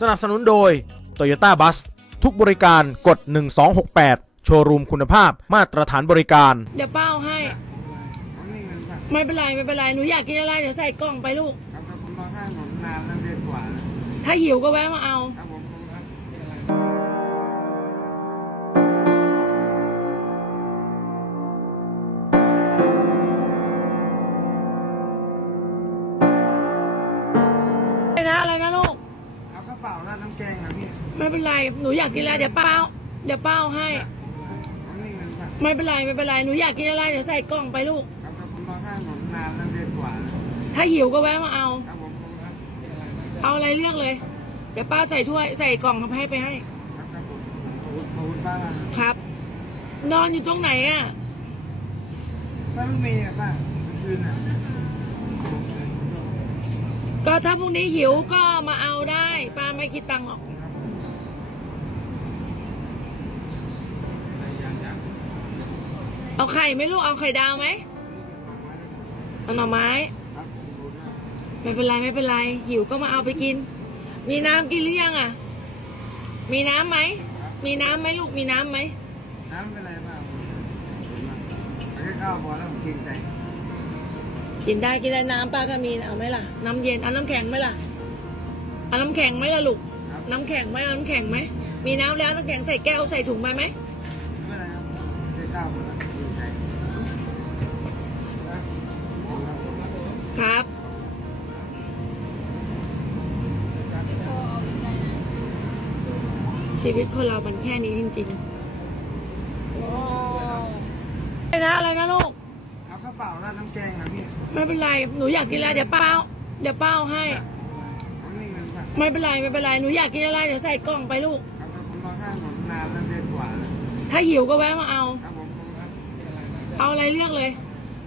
สนับสนุนโดย Toyota Bus ทุกบริการกด 1268 โชว์รูมคุณภาพมาตรฐานบริการ เดี๋ยวป้าเอาให้ผมมีเงินป่ะไม่เป็นไรไม่เป็นไรหนูอยากกินอะไรเดี๋ยวใส่กล่องไปลูก ครับครับผมรอข้างถนนนานแล้วเดือนกว่าแล้วถ้าหิวก็แวะมาเอา ครับผม เอากระเป๋าราดน้ำแกงครับพี่ไม่เป็นไร หนูอยากกินอะไรเดี๋ยวป้าเอาเดี๋ยวป้าเอาให้ ผมมีเงินป่ะไม่เป็นไรไม่เป็นไร หนูอยากกินอะไรเดี๋ยวใส่กล่องไปลูก ครับครับผมรอข้างถนนนานแล้วเดือนกว่าแล้วถ้าหิวก็แวะมาเอา ครับผมผมครับเอาอะไรเลือกเลย เดี๋ยวป้าใส่ถ้วยใส่กล่องทำให้ไปให้ ครับครับผมขอบคุณขอบคุณป้าครับครับ นอนอยู่ตรงไหนอะ ป้าลูกเมย์อะป้าเมื่อคืนอะก็ถ้าพรุ่งนี้หิวก็มาเอาได้ป้า ไม่คิดตังค์หรอกเอาไข่ไหมลูกเอาไข่ดาวไหมเอาหน่อไม้ครับขอบคุณมากไม่เป็นไรไม่เป็นไรหิวก็มาเอาไปกิน มีน้ำกินหรือยังอะ มีน้ำไหมมีน้ำไหมลูกมีน้ำไหมน้ำเป็นไรป้าขอบคุณมากเอาแค่ข้าวพอแล้วผมกินใจกินได้กินได้น้ำป้าก็มีเอาไหมล่ะ น้ำเย็นเอาน้ำแข็งไหมล่ะ เอาน้ำแข็งไหมล่ะลูกครับน้ำแข็งไหมเอาน้ำแข็งไหม มีน้ำแล้วน้ำแข็งใส่แก้วใส่ถุงไปไหมไม่เป็นไรครับแค่ข้าวพอแล้วกินใจครับขอบคุณครับครับ ชีวิตคนเรามันแค่นี้จริงๆอะไรนะอะไรนะลูก เอากระเป๋าราดน้ำแกงครับพี่ ไม่เป็นไร หนูอยากกินอะไรเดี๋ยวป้าเอาเดี๋ยวป้าเอาให้ผมมีเงินป่ะ ไม่เป็นไรไม่เป็นไรหนูอยากกินอะไรเดี๋ยวใส่กล่องไปลูก ครับครับผมรอข้างถนนนานแล้วเดือนกว่าแล้วถ้าหิวก็แวะมาเอา ครับผมผมครับเอาอะไรเลือกเลย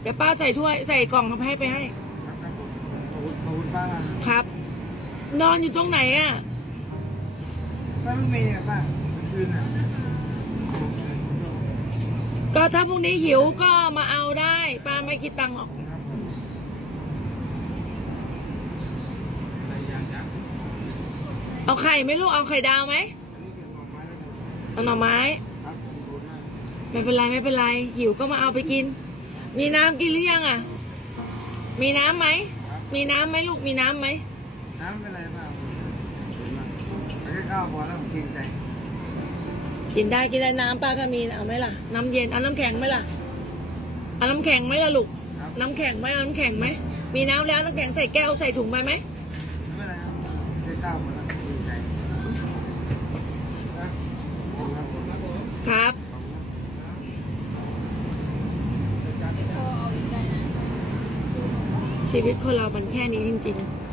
เดี๋ยวป้าใส่ถ้วยใส่กล่องทำให้ไปให้ ครับครับผมขอบคุณขอบคุณป้าครับครับ นอนอยู่ตรงไหนอะ ป้าลูกเมย์อะป้าเมื่อคืนอะก็ถ้าพรุ่งนี้หิวก็มาเอาได้ ป้าไม่คิดตังค์หรอก ครับผม เอาไข่ไหมลูกเอาไข่ดาวไหมอันนี้เป็นดอกไม้เอาหน่อไม้แล้วครับขอบคุณมากไม่เป็นไรไม่เป็นไร หิวก็มาเอาไปกิน มีน้ำกินหรือยังอะ มีน้ำไหม มีน้ำไหมลูกมีน้ำไหมน้ำเป็นไรป้าขอบคุณมากเอาแค่ข้าวพอแล้วผมกินใจกินได้กินได้น้ำป้าก็มีเอาไหมล่ะ น้ำเย็นเอาน้ำแข็งไหมล่ะเอาน้ำแข็งไหมล่ะลูกครับน้ำแข็งไหมเอาน้ำแข็งไหมมีน้ำแล้วน้ำแข็งใส่แก้วใส่ถุงไปไหมไม่เป็นไรครับแค่ข้าวพอแล้วผมกินใจครับขอบคุณครับผมครับผม ครับ ชีวิตคนเรามันแค่นี้จริง ๆ